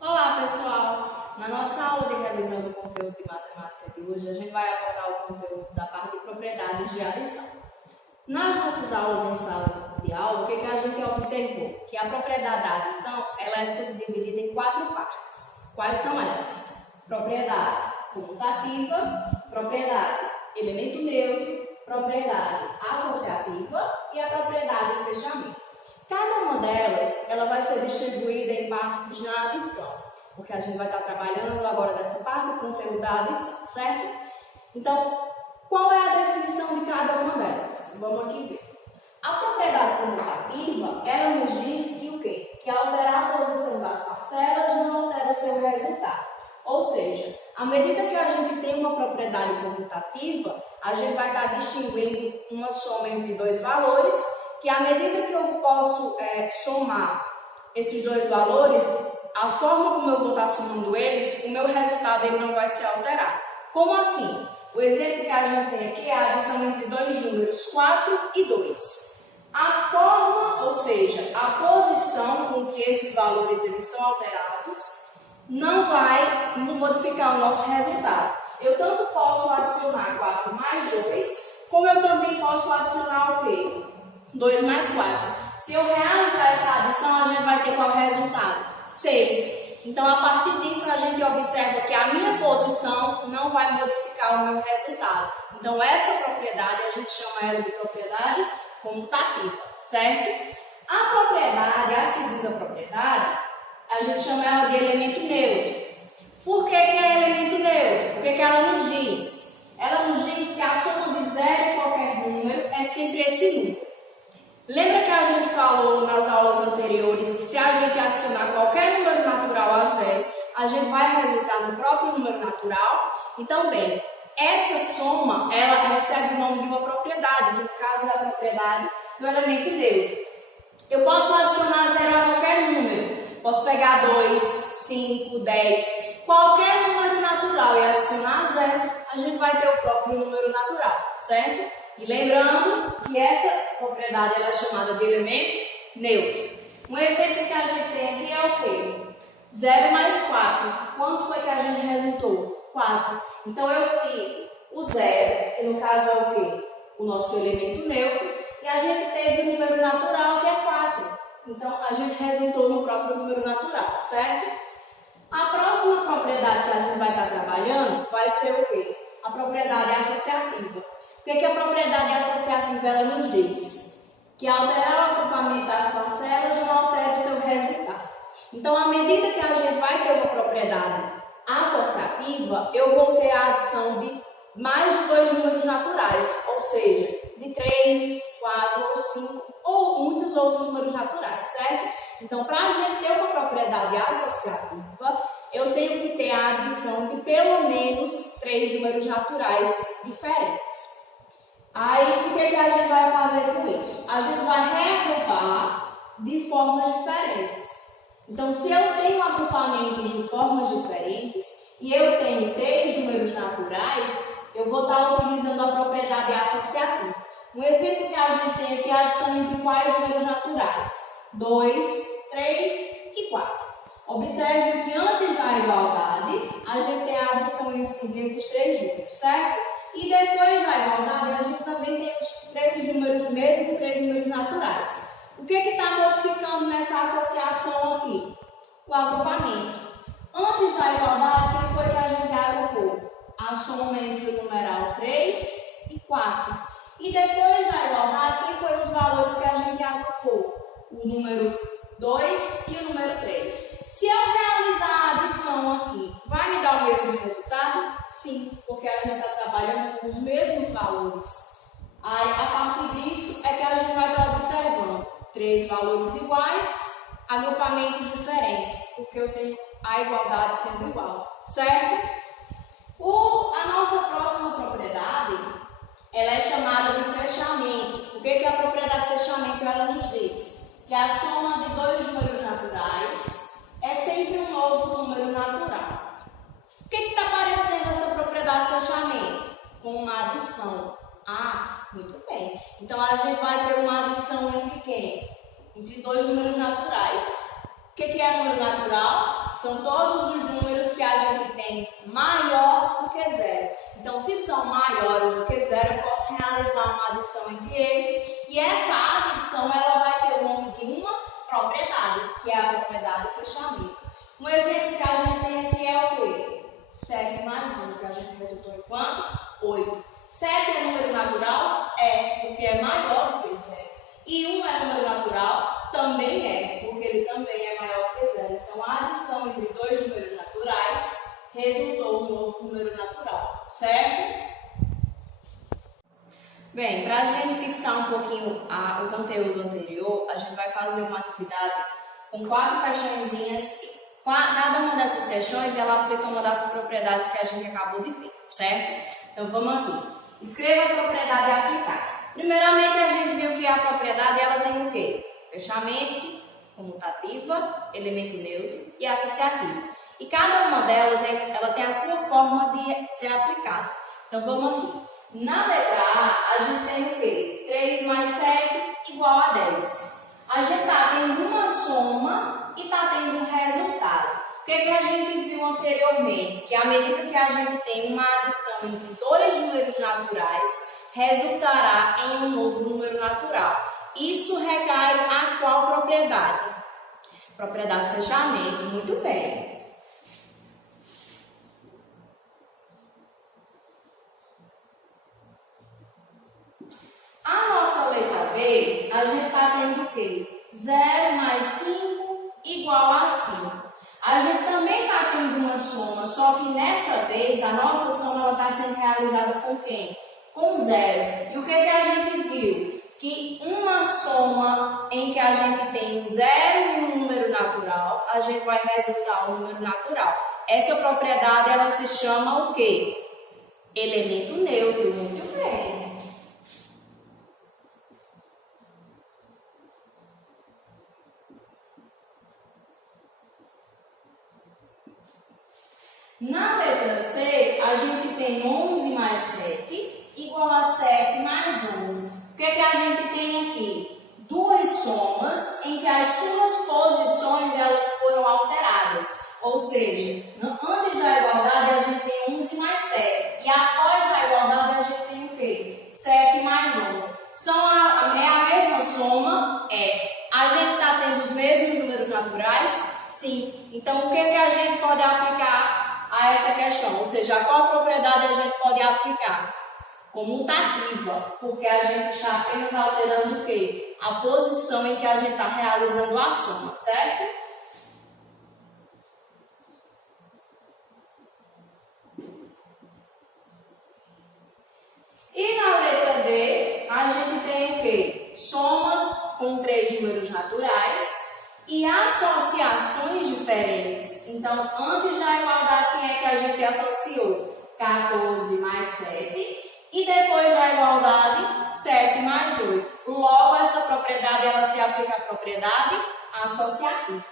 Olá, pessoal! Na nossa aula de revisão do conteúdo de matemática de hoje, a gente vai abordar o conteúdo da parte de propriedades de adição. Nas nossas aulas em sala de aula, o que a gente observou? Que a propriedade da adição ela é subdividida em 4 partes. Quais são elas? Propriedade comutativa, propriedade elemento neutro, propriedade associativa e a propriedade de fechamento. Cada uma delas ela vai ser distribuída em partes na adição, porque a gente vai estar trabalhando agora nessa parte o conteúdo da adição, certo? Então, qual é a definição de cada uma delas? Vamos aqui ver. A propriedade comutativa, ela nos diz que o quê? Que alterar a posição das parcelas não altera o seu resultado. Ou seja, à medida que a gente tem uma propriedade comutativa, a gente vai estar distinguindo uma soma entre dois valores, que à medida que eu posso somar esses dois valores, a forma como eu vou estar somando eles, o meu resultado ele não vai ser alterado. Como assim? O exemplo que a gente tem aqui é a adição entre dois números, 4 e 2. A forma, ou seja, a posição com que esses valores eles são alterados, não vai modificar o nosso resultado. Eu tanto posso adicionar 4 mais 2, como eu também posso adicionar o quê? 2 mais 4. Se eu realizar essa adição, a gente vai ter qual resultado? 6. Então, a partir disso, a gente observa que a minha posição não vai modificar o meu resultado. Então, essa propriedade, a gente chama ela de propriedade comutativa, certo? A propriedade, a segunda propriedade, a gente chama ela de elemento neutro. Por que é elemento neutro? Porque que ela nos diz? Ela nos diz que a soma de zero e qualquer número é sempre esse número. Lembra que a gente falou nas aulas anteriores que se a gente adicionar qualquer número natural a zero, a gente vai resultar no próprio número natural? Então, bem, essa soma, ela recebe o nome de uma propriedade, que no caso é a propriedade do elemento neutro. Eu posso adicionar zero a qualquer número. Posso pegar 2, 5, 10, qualquer número natural e adicionar zero, a gente vai ter o próprio número natural, certo? E lembrando que essa propriedade ela é chamada de elemento neutro. Um exemplo que a gente tem aqui é o quê? 0 mais 4. Quanto foi que a gente resultou? 4. Então, eu tive o zero, que no caso é o quê? O nosso elemento neutro. E a gente teve o número natural, que é 4. Então, a gente resultou no próprio número natural, certo? A próxima propriedade que a gente vai estar trabalhando vai ser o quê? A propriedade associativa. O que a propriedade associativa ela nos diz? Que alterar o agrupamento das parcelas não altera o seu resultado. Então, à medida que a gente vai ter uma propriedade associativa, eu vou ter a adição de mais de 2 números naturais, ou seja, de 3, 4 ou 5 ou muitos outros números naturais, certo? Então, para a gente ter uma propriedade associativa, eu tenho que ter a adição de pelo menos 3 números naturais diferentes. Aí, o que a gente vai fazer com isso? A gente vai reagrupar de formas diferentes. Então, se eu tenho agrupamentos de formas diferentes e eu tenho 3 números naturais, eu vou estar utilizando a propriedade associativa. Um exemplo que a gente tem aqui é a adição entre quais números naturais? 2, 3 e 4. Observe que antes da igualdade, a gente tem a adição entre esses 3 números, certo? E depois da igualdade, a gente também tem os 3 números mesmo, 3 números naturais. O que está modificando nessa associação aqui? O agrupamento. Antes da igualdade, quem foi que a gente agrupou? A soma entre o numeral 3 e 4. E depois da igualdade, quem foi os valores que a gente agrupou? O número 2 e o número 3. Se eu realizar a adição aqui, vai me dar o mesmo resultado? Sim, porque a gente está trabalhando com os mesmos valores. Aí, a partir disso, é que a gente vai estar observando 3 valores iguais, agrupamentos diferentes, porque eu tenho a igualdade sendo igual, certo? A nossa próxima propriedade, ela é chamada de fechamento. O que a propriedade de fechamento ela nos diz? Que a soma de 2 números naturais é sempre um novo número natural. O que está aparecendo essa propriedade de fechamento? Com uma adição. Ah, muito bem. Então, a gente vai ter uma adição entre quem? Entre 2 números naturais. O que é número natural? são todos os números que a gente tem maior do que zero. Então, se são maiores do que zero, eu posso realizar uma adição entre eles. E essa adição ela vai ter o nome de uma propriedade, que é a propriedade fechamento. Um exemplo que a gente tem aqui é o quê? 7 mais 1, que a gente resultou em quanto? 8. 7 é número natural? É, porque é maior do que zero. E 1 é número natural? Também é, porque ele também é maior que zero. Então, a adição entre dois números naturais resultou um novo número natural, certo? Bem, para a gente fixar um pouquinho o conteúdo anterior, a gente vai fazer uma atividade com 4 questõezinhas. Cada uma dessas questões, ela aplica uma das propriedades que a gente acabou de ver, certo? Então, vamos aqui. Escreva a propriedade aplicada. Primeiramente, a gente viu que a propriedade ela tem o quê? Fechamento, comutativa, elemento neutro e associativa. E cada uma delas ela tem a sua forma de ser aplicada. Então vamos aqui. Na letra A, a gente tem o quê? 3 mais 7 igual a 10. A gente está tendo uma soma e está tendo um resultado. O que a gente viu anteriormente? Que à medida que a gente tem uma adição entre dois números naturais, resultará em um novo número natural. Isso recai a qual propriedade? Propriedade fechamento. Muito bem. A nossa letra B, a gente está tendo o quê? 0 mais 5 igual a 5. A gente também está tendo uma soma, só que nessa vez a nossa soma está sendo realizada com quem? Com 0. E o que a gente viu? Que uma soma em que a gente tem um 0 e um número natural, a gente vai resultar um número natural. Essa propriedade, ela se chama o quê? Elemento neutro. Muito bem. Na letra C, a gente tem 11 mais 7 igual a 7 mais 11. O que a gente tem aqui? Duas somas em que as suas posições elas foram alteradas. Ou seja, antes da igualdade a gente tem 11 mais 7. E após a igualdade a gente tem o quê? 7 mais 11. É a mesma soma? É. A gente está tendo os mesmos números naturais? Sim. Então, o que a gente pode aplicar a essa questão? Ou seja, qual propriedade a gente pode aplicar? Comutativa, porque a gente está apenas alterando o quê? A posição em que a gente está realizando a soma, certo? E na letra D, a gente tem o quê? Somas com 3 números naturais e associações diferentes. Então, antes da igualdade, quem é que a gente associou? 14 mais 7. E depois da igualdade, 7 mais 8. Logo, essa propriedade ela se aplica à propriedade associativa.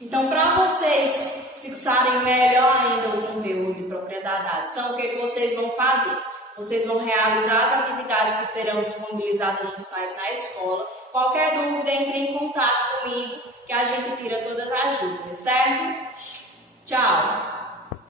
Então, para vocês fixarem melhor ainda o conteúdo de propriedade da adição, o que vocês vão fazer? Vocês vão realizar as atividades que serão disponibilizadas no site da escola. Qualquer dúvida, entre em contato comigo, que a gente tira todas as dúvidas, certo? Tchau!